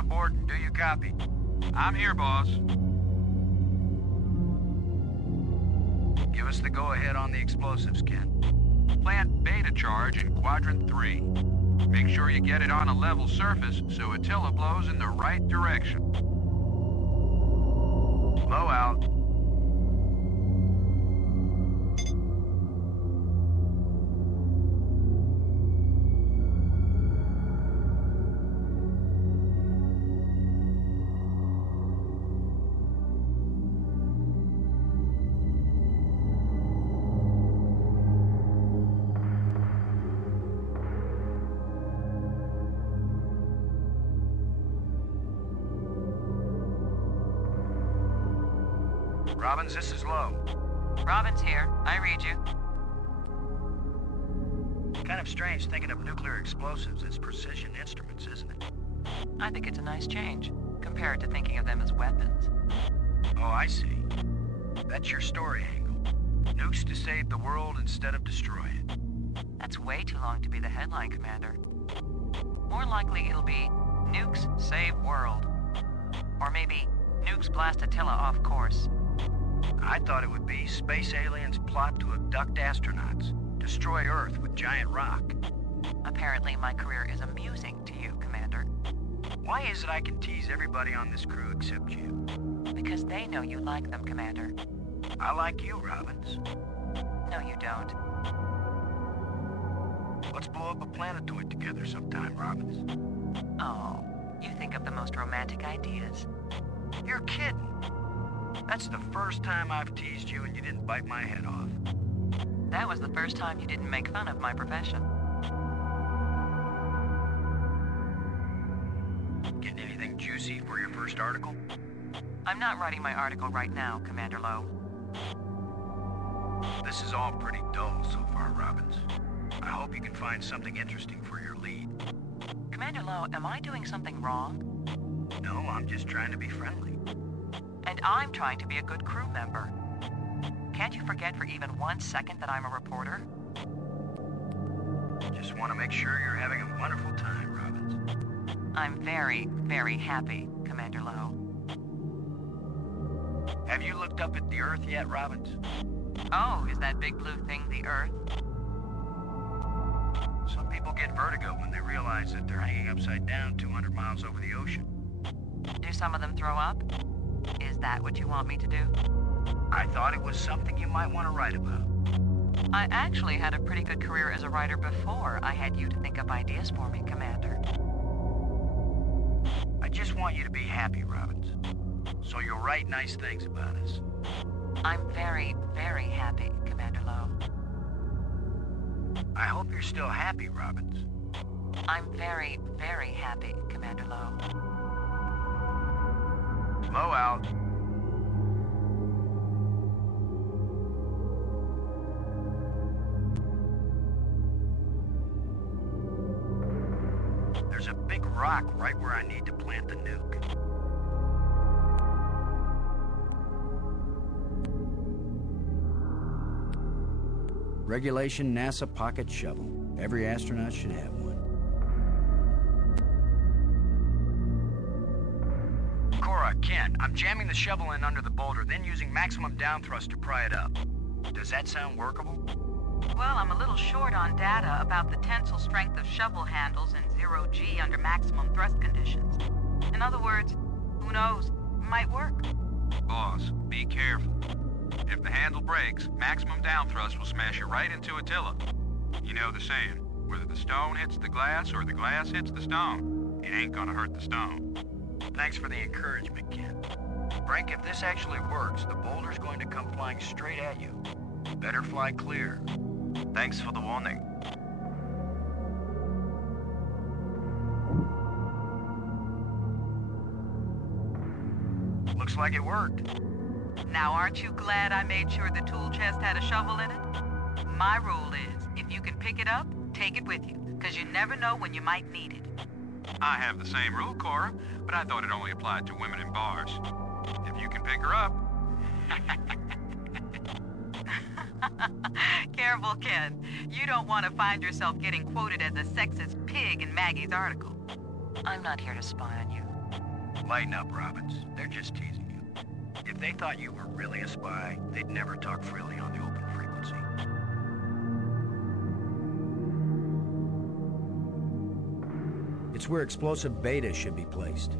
aboard and do you copy? I'm here, boss. Give us the go-ahead on the explosives, Ken. Plant beta charge in quadrant 3. Make sure you get it on a level surface so Attila blows in the right direction. Low out. Robbins, this is Low. Robbins here. I read you. Kind of strange thinking of nuclear explosives as precision instruments, isn't it? I think it's a nice change, compared to thinking of them as weapons. Oh, I see. That's your story angle. Nukes to save the world instead of destroy it. That's way too long to be the headline, Commander. More likely it'll be Nukes Save World. Or maybe Nukes Blast Attila off course. I thought it would be space aliens plot to abduct astronauts, destroy Earth with giant rock. Apparently my career is amusing to you, Commander. Why is it I can tease everybody on this crew except you? Because they know you like them, Commander. I like you, Robbins. No, you don't. Let's blow up a planetoid together sometime, Robbins. Oh, you think of the most romantic ideas. You're kidding. That's the first time I've teased you and you didn't bite my head off. That was the first time you didn't make fun of my profession. Getting anything juicy for your first article? I'm not writing my article right now, Commander Lowe. This is all pretty dull so far, Robbins. I hope you can find something interesting for your lead. Commander Lowe, am I doing something wrong? No, I'm just trying to be friendly. And I'm trying to be a good crew member. Can't you forget for even 1 second that I'm a reporter? Just want to make sure you're having a wonderful time, Robbins. I'm very, very happy, Commander Lowe. Have you looked up at the Earth yet, Robbins? Oh, is that big blue thing the Earth? Some people get vertigo when they realize that they're hanging upside down 200 miles over the ocean. Do some of them throw up? Is that what you want me to do? I thought it was something you might want to write about. I actually had a pretty good career as a writer before I had you to think up ideas for me, Commander. I just want you to be happy, Robbins. So you'll write nice things about us. I'm very, very happy, Commander Lowe. I hope you're still happy, Robbins. I'm very, very happy, Commander Lowe. Low out. There's a big rock right where I need to plant the nuke. Regulation NASA pocket shovel. Every astronaut should have one. Cora, Ken, I'm jamming the shovel in under the boulder, then using maximum down thrust to pry it up. Does that sound workable? Well, I'm a little short on data about the tensile strength of shovel handles in 0G under maximum thrust conditions. In other words, who knows? It might work. Boss, be careful. If the handle breaks, maximum down thrust will smash you right into Attila. You know the saying, whether the stone hits the glass or the glass hits the stone, it ain't gonna hurt the stone. Thanks for the encouragement, Ken. Frank, if this actually works, the boulder's going to come flying straight at you. Better fly clear. Thanks for the warning. Looks like it worked. Now, aren't you glad I made sure the tool chest had a shovel in it? My rule is, if you can pick it up, take it with you, because you never know when you might need it. I have the same rule, Cora, but I thought it only applied to women in bars. If you can pick her up... Careful, Ken. You don't want to find yourself getting quoted as a sexist pig in Maggie's article. I'm not here to spy on you. Lighten up, Robbins. They're just teasing you. If they thought you were really a spy, they'd never talk freely on the open frequency. It's where explosive beta should be placed.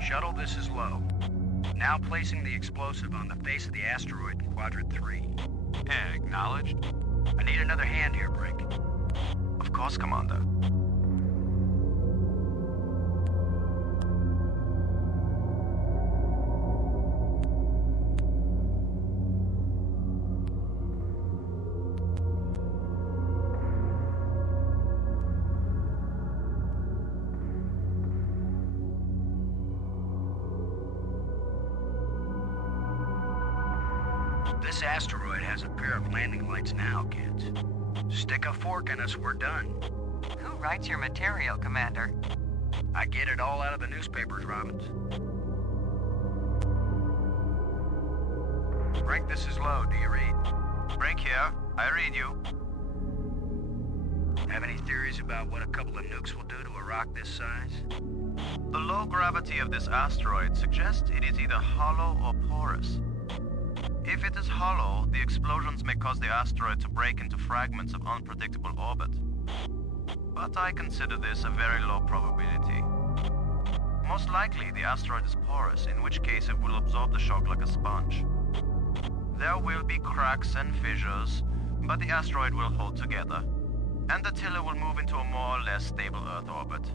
Shuttle, this is low. Now placing the explosive on the face of the asteroid in Quadrant 3. Acknowledged. I need another hand here, Brink. Of course, Commander. This asteroid has a pair of landing lights now, kids. Stick a fork in us, we're done. Who writes your material, Commander? I get it all out of the newspapers, Robbins. Brink, this is low. Do you read? Brink here. I read you. Have any theories about what a couple of nukes will do to a rock this size? The low gravity of this asteroid suggests it is either hollow or porous. If it is hollow, the explosions may cause the asteroid to break into fragments of unpredictable orbit. But I consider this a very low probability. Most likely, the asteroid is porous, in which case it will absorb the shock like a sponge. There will be cracks and fissures, but the asteroid will hold together, and Attila will move into a more or less stable Earth orbit.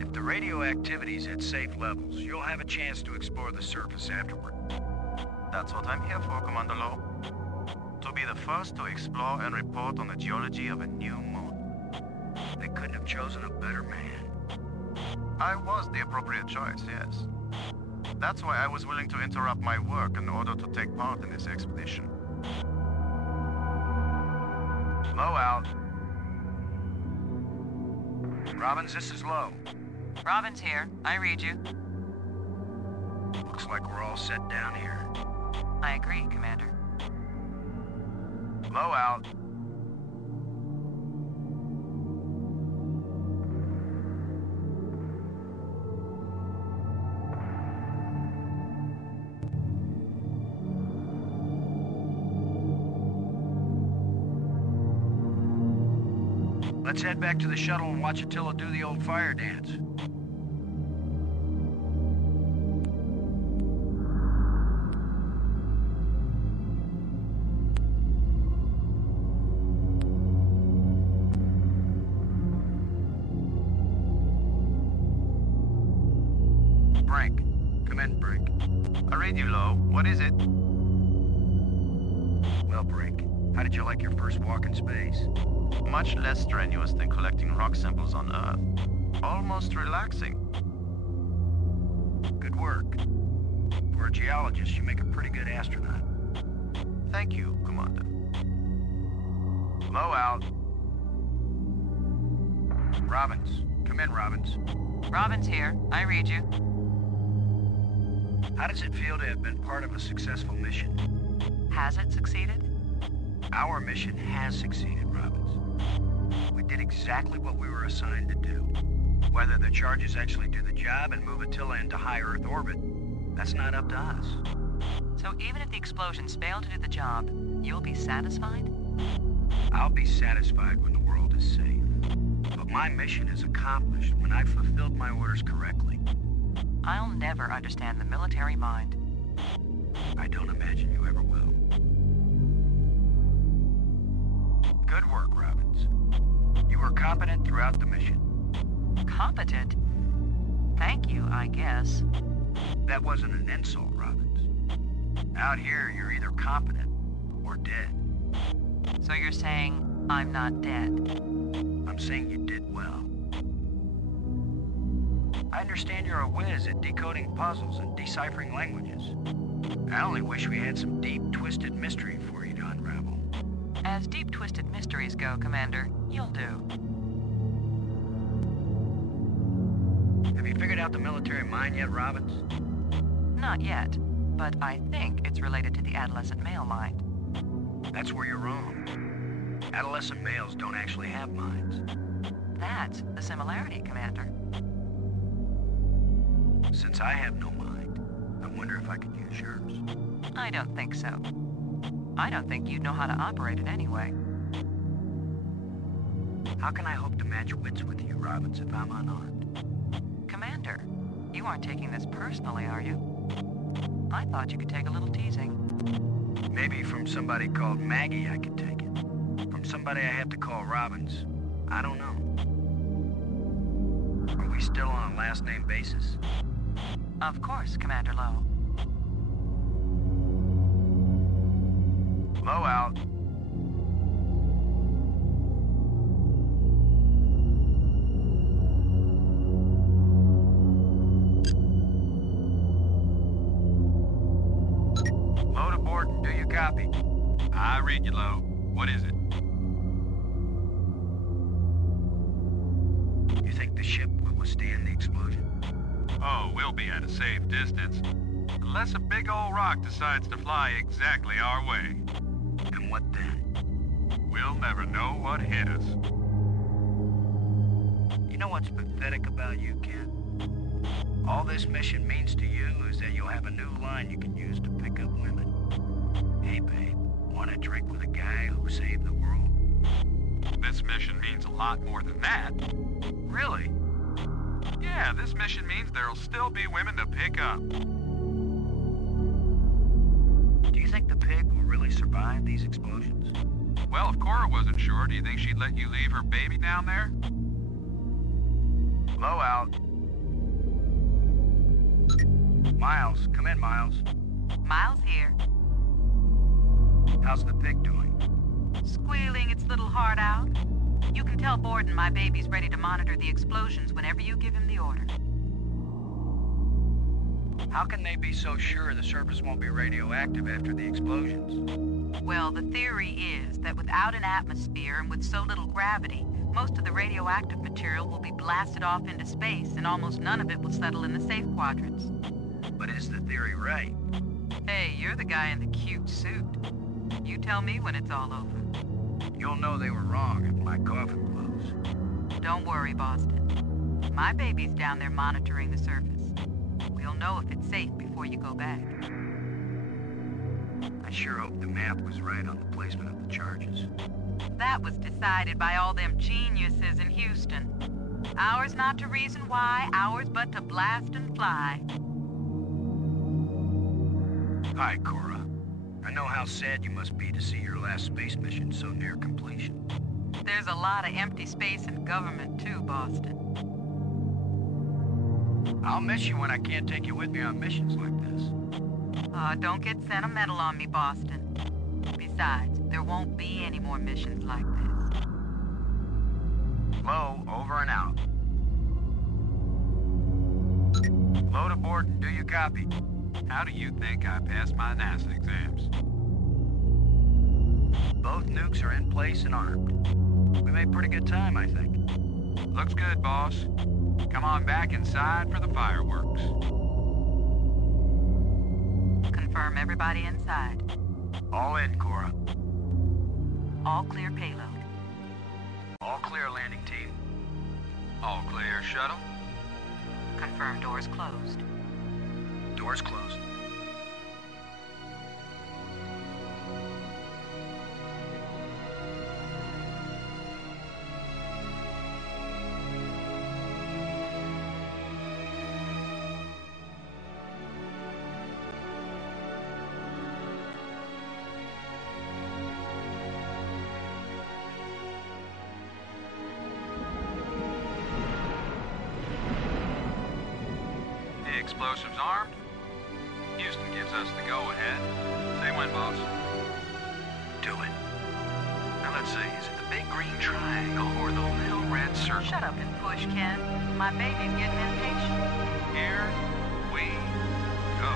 If the radioactivity's at safe levels, you'll have a chance to explore the surface afterward. That's what I'm here for, Commander Lowe. To be the first to explore and report on the geology of a new moon. They couldn't have chosen a better man. I was the appropriate choice, yes. That's why I was willing to interrupt my work in order to take part in this expedition. Low out. Robbins, this is low. Robbins here. I read you. Looks like we're all set down here. I agree, Commander. Low out. Let's head back to the shuttle and watch Attila do the old fire dance. Brink. Come in, Brink. I read you, Lowe. What is it? Well, Brink, how did you like your first walk in space? Much less strenuous than collecting rock samples on Earth. Almost relaxing. Good work. For a geologist, you make a pretty good astronaut. Thank you, Commander. Low out. Robbins. Come in, Robbins. Robbins here. I read you. How does it feel to have been part of a successful mission? Has it succeeded? Our mission has succeeded, Robbins. We did exactly what we were assigned to do. Whether the charges actually do the job and move Attila into high Earth orbit, that's not up to us. So even if the explosions fail to do the job, you'll be satisfied? I'll be satisfied when the world is safe. But my mission is accomplished when I've fulfilled my orders correctly. I'll never understand the military mind. I don't imagine you ever will. Good work, Robbins. You were competent throughout the mission. Competent? Thank you, I guess. That wasn't an insult, Robbins. Out here, you're either competent or dead. So you're saying I'm not dead? I'm saying you did well. I understand you're a whiz at decoding puzzles and deciphering languages. I only wish we had some deep, twisted mystery for you to unravel. As deep, twisted mysteries go, Commander, you'll do. Have you figured out the military mind yet, Robbins? Not yet, but I think it's related to the adolescent male mind. That's where you're wrong. Adolescent males don't actually have minds. That's the similarity, Commander. Since I have no mind, I wonder if I could use yours. I don't think so. I don't think you'd know how to operate it anyway. How can I hope to match wits with you, Robbins, if I'm unarmed? Commander, you aren't taking this personally, are you? I thought you could take a little teasing. Maybe from somebody called Maggie I could take it. From somebody I have to call Robbins, I don't know. Are we still on a last name basis? Of course, Commander Lowe. Low out. Load aboard and do you copy? I read you, Low. What is it? You think the ship will withstand the explosion? Oh, we'll be at a safe distance. Unless a big old rock decides to fly exactly our way. And what then? We'll never know what hit us. You know what's pathetic about you, kid? All this mission means to you is that you'll have a new line you can use to pick up women. Hey, babe, want a drink with a guy who saved the world? This mission means a lot more than that. Really? Yeah, this mission means there'll still be women to pick up. Do you think the pig will really survive these explosions? Well, if Cora wasn't sure, do you think she'd let you leave her baby down there? Low out. Miles, come in, Miles. Miles here, How's the pig doing? squealing its little heart out. You can tell Borden my baby's ready to monitor the explosions whenever you give him the order. How can they be so sure the surface won't be radioactive after the explosions? Well, the theory is that without an atmosphere and with so little gravity, most of the radioactive material will be blasted off into space and almost none of it will settle in the safe quadrants. But is the theory right? Hey, you're the guy in the cute suit. You tell me when it's all over. You'll know they were wrong if my coffin blows. Don't worry, Boston. My baby's down there monitoring the surface. We'll know if it's safe before you go back. I sure hope the math was right on the placement of the charges. That was decided by all them geniuses in Houston. Ours not to reason why, ours but to blast and fly. Hi, Cora. I know how sad you must be to see your last space mission so near completion. There's a lot of empty space in government too, Boston. I'll miss you when I can't take you with me on missions like this. Don't get sentimental on me, Boston. Besides, there won't be any more missions like this. Low, over and out. Load aboard and do you copy? How do you think I passed my NASA exams? Both nukes are in place and armed. We made pretty good time, I think. Looks good, boss. Come on back inside for the fireworks. Confirm everybody inside. All in, Cora. All clear payload. All clear, landing team. All clear, shuttle. Confirm doors closed. Doors closed. The explosives armed. Houston gives us the go-ahead. Say when, boss. Do it. Now let's see, is it the big green triangle or the little red circle? Shut up and push, Ken. My baby's getting impatient. Here we go.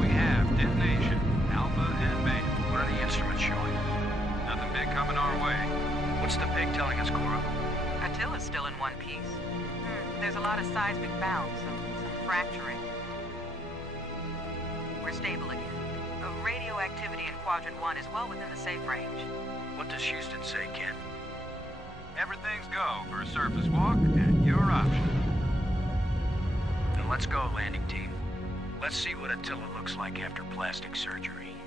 We have detonation, Alpha and Beta. What are the instruments showing? Nothing big coming our way. What's the pig telling us, Cora? Attila's still in one piece. There's a lot of seismic bounce, some fracturing. we're stable again. Radioactivity in Quadrant 1 is well within the safe range. What does Houston say, Ken? Everything's go for a surface walk, and your option. Then let's go, landing team. Let's see what Attila looks like after plastic surgery.